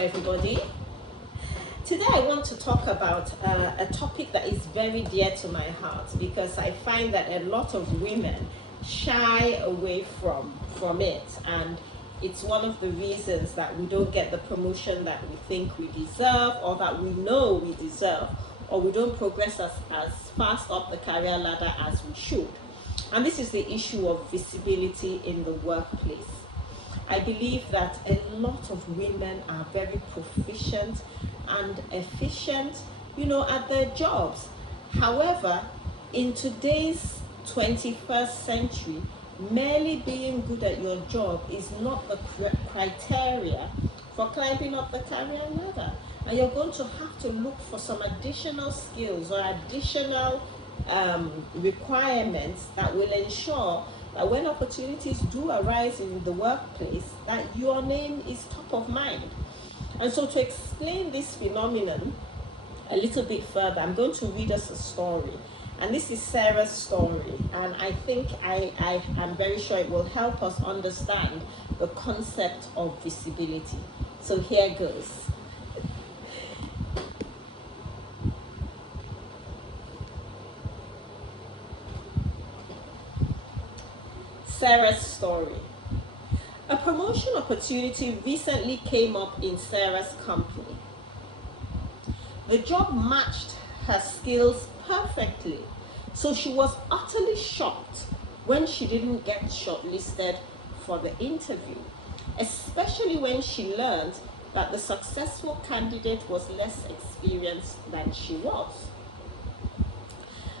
everybody. Today I want to talk about a topic that is very dear to my heart because I find that a lot of women shy away from it, and it's one of the reasons that we don't get the promotion that we think we deserve or that we know we deserve, or we don't progress as fast up the career ladder as we should. And this is the issue of visibility in the workplace. I believe that a lot of women are very proficient and efficient, at their jobs. However, in today's 21st century, merely being good at your job is not the criteria for climbing up the career ladder. And you're going to have to look for some additional skills or additional requirements that will ensure that when opportunities do arise in the workplace, that your name is top of mind. And so to explain this phenomenon a little bit further, I'm going to read us a story. And this is Sarah's story. And I think I am very sure it will help us understand the concept of visibility. So here goes. Sarah's story. A promotion opportunity recently came up in Sarah's company. The job matched her skills perfectly, so she was utterly shocked when she didn't get shortlisted for the interview, especially when she learned that the successful candidate was less experienced than she was.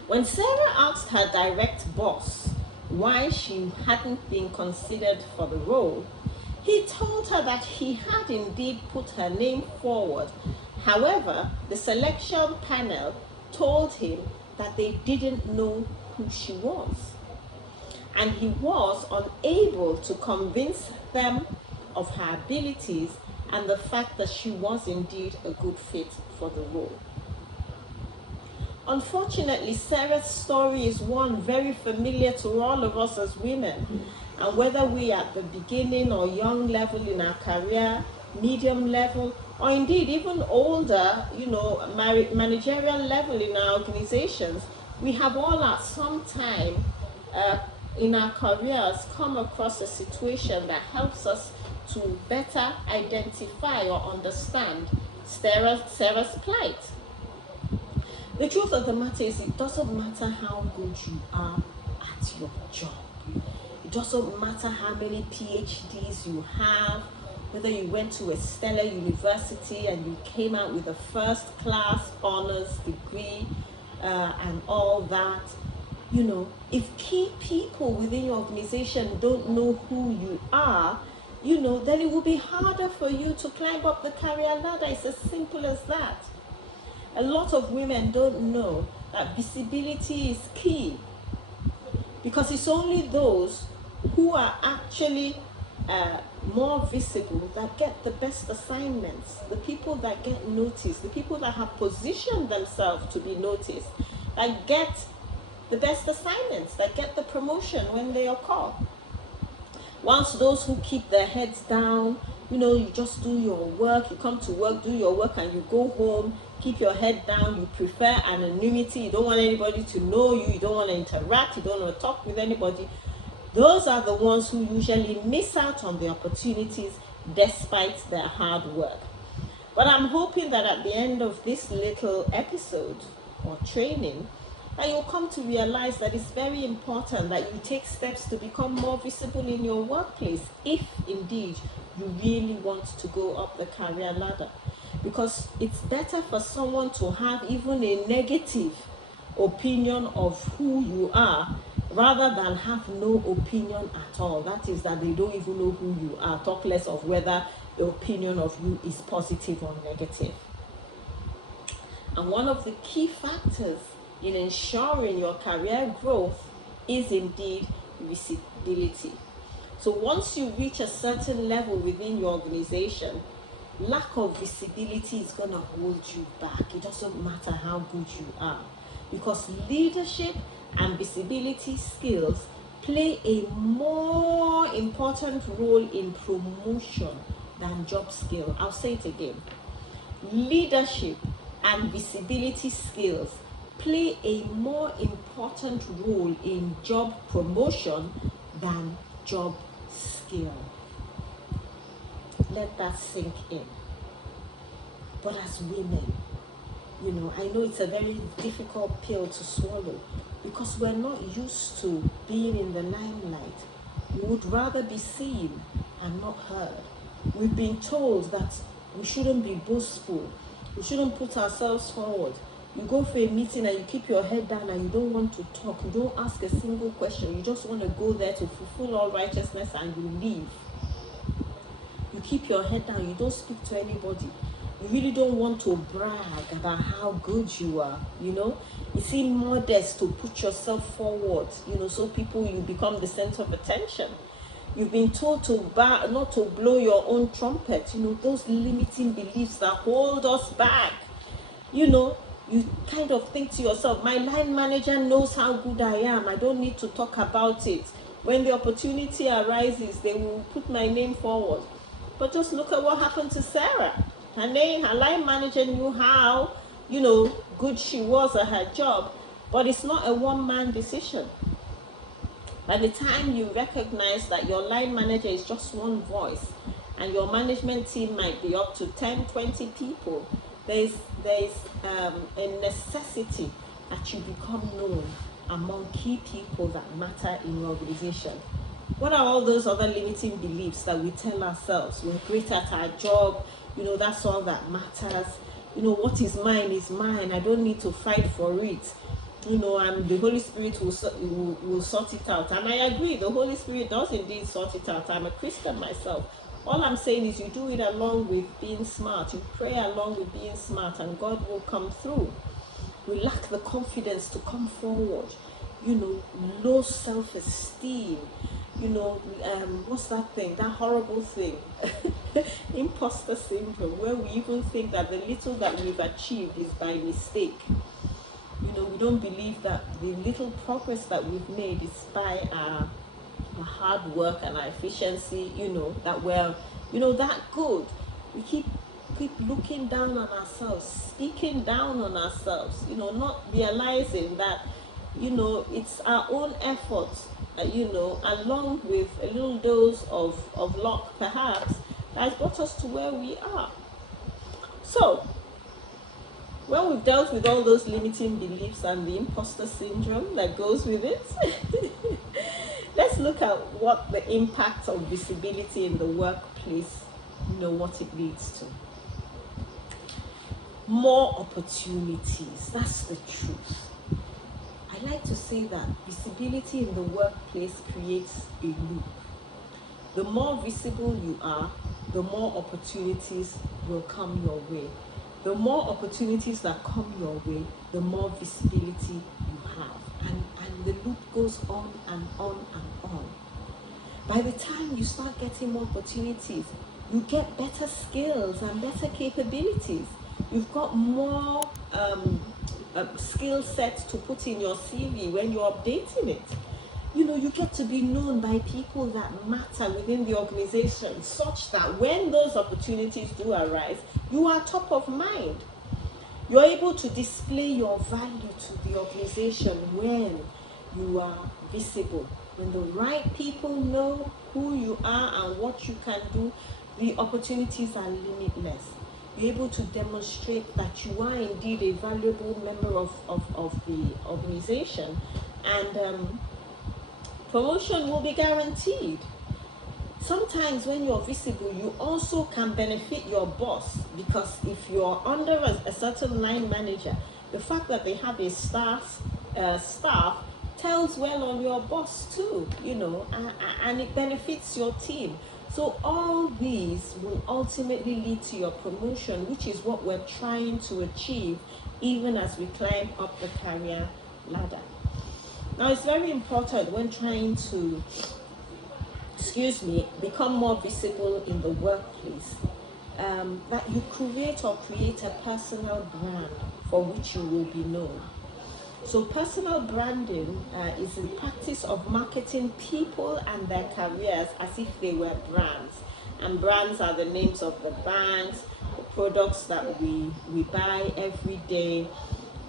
When Sarah asked her direct boss why she hadn't been considered for the role, he told her that he had indeed put her name forward. However, the selection panel told him that they didn't know who she was, and he was unable to convince them of her abilities and the fact that she was indeed a good fit for the role. Unfortunately, Sarah's story is one very familiar to all of us as women. And whether we are at the beginning or young level in our career, medium level, or indeed even older, managerial level in our organizations, we have all at some time in our careers come across a situation that helps us to better identify or understand Sarah's plight. The truth of the matter is, it doesn't matter how good you are at your job. It doesn't matter how many PhDs you have, whether you went to a stellar university and you came out with a first-class honors degree and all that. If key people within your organization don't know who you are, then it will be harder for you to climb up the career ladder. It's as simple as that. A lot of women don't know that visibility is key, because it's only those who are actually more visible that get the best assignments, the people that get noticed, the people that have positioned themselves to be noticed, that get the best assignments, that get the promotion when they are called. Once those who keep their heads down, you just do your work, you come to work, do your work, and you go home, keep your head down, you prefer anonymity, you don't want anybody to know you, you don't want to interact, you don't want to talk with anybody. Those are the ones who usually miss out on the opportunities despite their hard work. But I'm hoping that at the end of this little episode or training, that you'll come to realize that it's very important that you take steps to become more visible in your workplace if indeed you really want to go up the career ladder. Because it's better for someone to have even a negative opinion of who you are rather than have no opinion at all. That is, that they don't even know who you are, talk less of whether the opinion of you is positive or negative. And one of the key factors in ensuring your career growth is indeed visibility. So once you reach a certain level within your organization, lack of visibility is going to hold you back. It doesn't matter how good you are, because leadership and visibility skills play a more important role in promotion than job skill. I'll say it again. Leadership and visibility skills play a more important role in job promotion than job skill. Let that sink in. But as women, I know it's a very difficult pill to swallow because we're not used to being in the limelight. We would rather be seen and not heard. We've been told that we shouldn't be boastful. We shouldn't put ourselves forward. You go for a meeting and you keep your head down and you don't want to talk. You don't ask a single question. You just want to go there to fulfill all righteousness and you leave. You keep your head down. You don't speak to anybody. You really don't want to brag about how good you are, You seem modest to put yourself forward, so you become the center of attention. You've been told not to blow your own trumpet, those limiting beliefs that hold us back. You kind of think to yourself, my line manager knows how good I am. I don't need to talk about it. When the opportunity arises, they will put my name forward. But just look at what happened to Sarah. Her line manager knew how, good she was at her job, but it's not a one-man decision. By the time you recognize that your line manager is just one voice and your management team might be up to 10, 20 people, there's a necessity that you become known among key people that matter in your organization. What are all those other limiting beliefs that we tell ourselves? We're great at our job, that's all that matters. What is mine. I don't need to fight for it. And the Holy Spirit will sort it out. And I agree, the Holy Spirit does indeed sort it out. I'm a Christian myself. All I'm saying is you do it along with being smart. You pray along with being smart and God will come through. We lack the confidence to come forward. Low self-esteem. What's that thing? That horrible thing. Imposter syndrome, where we even think that the little that we've achieved is by mistake. We don't believe that the little progress that we've made is by our hard work and our efficiency, that we're, that good. We keep looking down on ourselves, speaking down on ourselves, not realizing that, it's our own efforts, along with a little dose of luck perhaps, that has brought us to where we are. So, when we've dealt with all those limiting beliefs and the imposter syndrome that goes with it, let's look at what the impact of visibility in the workplace, what it leads to. More opportunities, that's the truth. I like to say that visibility in the workplace creates a loop. The more visible you are, the more opportunities will come your way. The more opportunities that come your way, the more visibility you have. And the loop goes on and on and on. By the time you start getting more opportunities, you get better skills and better capabilities. You've got more skill sets to put in your CV when you're updating it. You get to be known by people that matter within the organization, such that when those opportunities do arise, you are top of mind. You're able to display your value to the organization when you are visible. When the right people know who you are and what you can do, the opportunities are limitless. You're able to demonstrate that you are indeed a valuable member of the organization, and promotion will be guaranteed. Sometimes when you're visible, you also can benefit your boss, because if you're under a certain line manager, the fact that they have a staff tells well on your boss too, and it benefits your team. So all these will ultimately lead to your promotion, which is what we're trying to achieve even as we climb up the career ladder. Now, it's very important when trying to, become more visible in the workplace, that you create a personal brand for which you will be known. So personal branding is the practice of marketing people and their careers as if they were brands. And brands are the names of the banks, the products that we buy every day,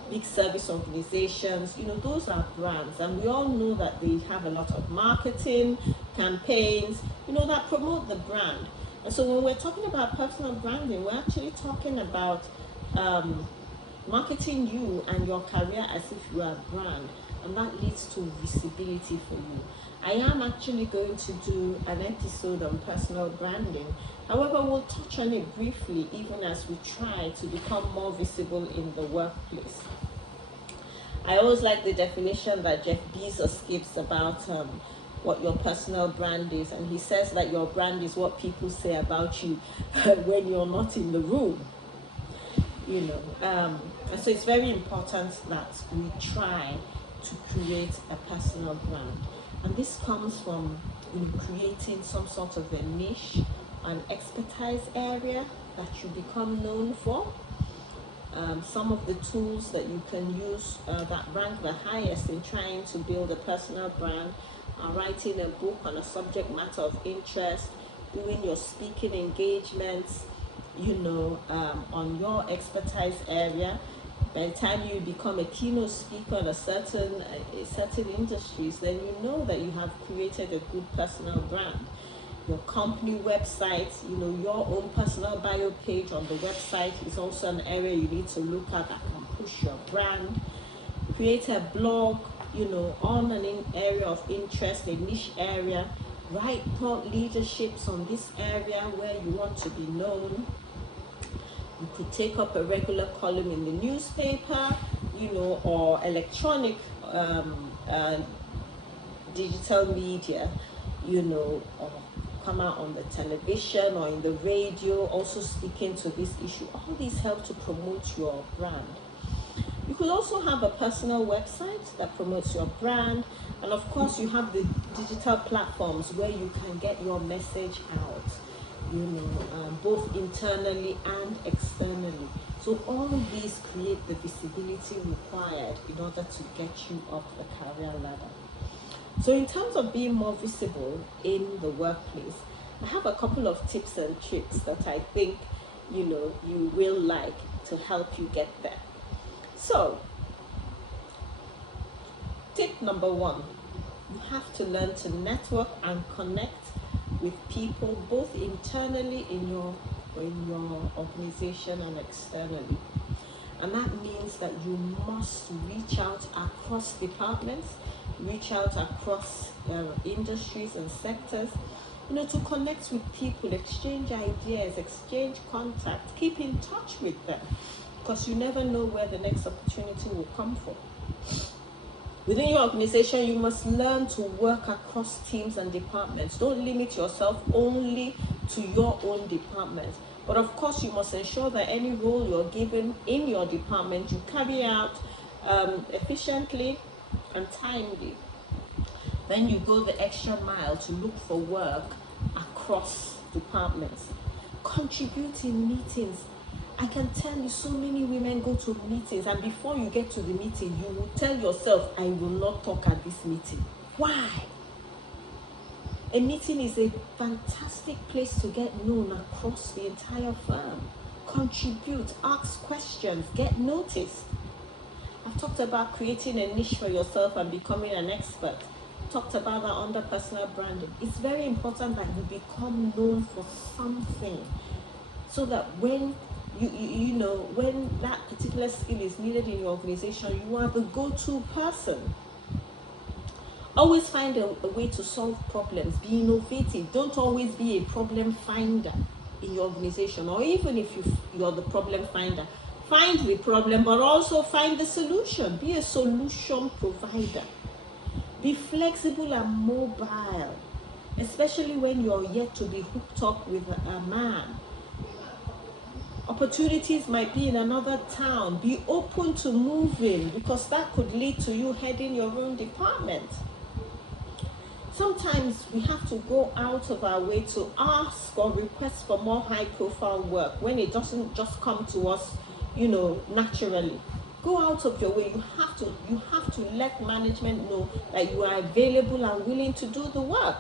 big service organizations, those are brands. And we all know that they have a lot of marketing campaigns, that promote the brand. And so when we're talking about personal branding, we're actually talking about marketing you and your career as if you are a brand, and that leads to visibility for you. I am actually going to do an episode on personal branding. However, we'll touch on it briefly, even as we try to become more visible in the workplace. I always like the definition that Jeff Bezos gives about what your personal brand is. And he says that your brand is what people say about you when you're not in the room. And so it's very important that we try to create a personal brand. And this comes from creating some sort of a niche, an expertise area that you become known for. Some of the tools that you can use that rank the highest in trying to build a personal brand are writing a book on a subject matter of interest, doing your speaking engagements, on your expertise area. By the time you become a keynote speaker on a certain industries, then you know that you have created a good personal brand. Your company website, your own personal bio page on the website is also an area you need to look at that can push your brand. Create a blog, on an area of interest, a niche area. Write thought leaderships on this area where you want to be known. You could take up a regular column in the newspaper, or electronic digital media, or come out on the television or in the radio, also speaking to this issue. All these help to promote your brand. You could also have a personal website that promotes your brand. And of course, you have the digital platforms where you can get your message out, both internally and externally. So all of these create the visibility required in order to get you up the career ladder. So in terms of being more visible in the workplace, I have a couple of tips and tricks that I think, you will like to help you get there. So, tip number 1, you have to learn to network and connect with people both internally in your organization and externally. And that means that you must reach out across departments, reach out across industries and sectors, to connect with people, exchange ideas, exchange contacts, keep in touch with them, because you never know where the next opportunity will come from. Within your organization, you must learn to work across teams and departments. Don't limit yourself only to your own department. But of course, you must ensure that any role you're given in your department, you carry out efficiently and timely. Then you go the extra mile to look for work across departments. Contribute in meetings. I can tell you, so many women go to meetings, and before you get to the meeting, you will tell yourself, I will not talk at this meeting. Why? A meeting is a fantastic place to get known across the entire firm. Contribute, ask questions, get noticed. I've talked about creating a niche for yourself and becoming an expert. Talked about that under personal branding. It's very important that you become known for something, so that when when that particular skill is needed in your organization, you are the go-to person. Always find a way to solve problems. Be innovative. Don't always be a problem finder in your organization, or even if you're the problem finder. Find the problem, but also find the solution. Be a solution provider. Be flexible and mobile, especially when you're yet to be hooked up with a man. Opportunities might be in another town. Be open to moving, because that could lead to you heading your own department. Sometimes we have to go out of our way to ask or request for more high-profile work when it doesn't just come to us, naturally. Go out of your way. You have to let management know that you are available and willing to do the work.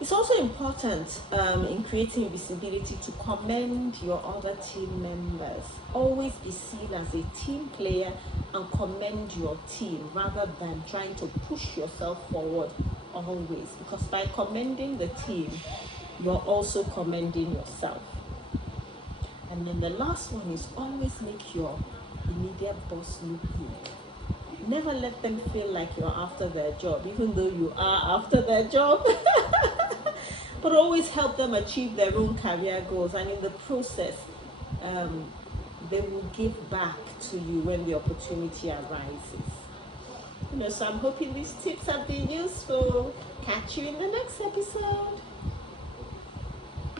It's also important in creating visibility to commend your other team members. Always be seen as a team player and commend your team rather than trying to push yourself forward always. Because by commending the team, you're also commending yourself. And then the last one is always make your immediate boss look good. Never let them feel like you're after their job, even though you are after their job. But always help them achieve their own career goals, and in the process, they will give back to you when the opportunity arises. So I'm hoping these tips have been useful. Catch you in the next episode.